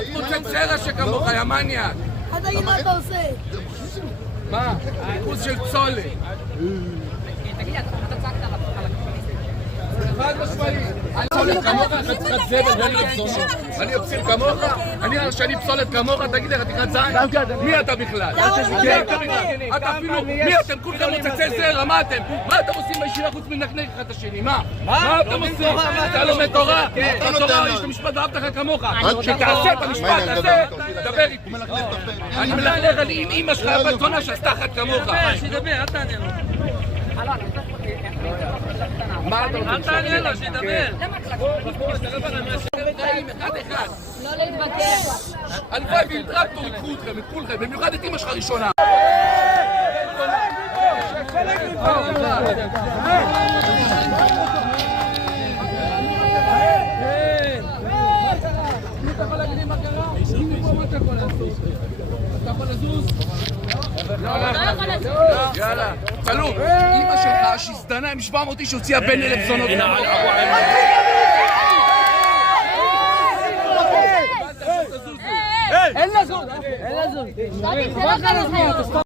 קצת מוצא צרע שכמוך, יא מניאק. אל תגיד מה אתה עושה. מה? ריכוז של פסולת. תגיד, אתה צעקת על חד משמעית. אני פסולת כמוך, חתיכת זבל, אני אופסיר כמוך? שאני פסולת כמוך? תגיד לך, חתיכת זין? מי אתה בכלל? אתה אפילו, מי אתם? כולכם מוצצי זרע, מה אתם? מה אתם עושים בישיבה חוץ מלנקנק אחד את השני? מה אתם עושים? אתה לומד תורה? בתורה יש את המשפט ואהבת לך כמוך. שתעשה את המשפט הזה, דבר איתי. אני מלך על אמא שלך בתונה שעשתה אחת כמוך. שידבר, אל תענה לו. מה אתה רוצה? אל תענה לו, שידבר. אחד. לא להתווכח. הלוואי ועם טרקטור יקחו אתכם, את כולכם, במיוחד את אמא שלך ראשונה. אתה יכול לזוז? יאללה, צלו, אמא שלך שהזדנה עם 700 איש הוציאה בין 1,000 זונות. אין לזוז, אין לזוז.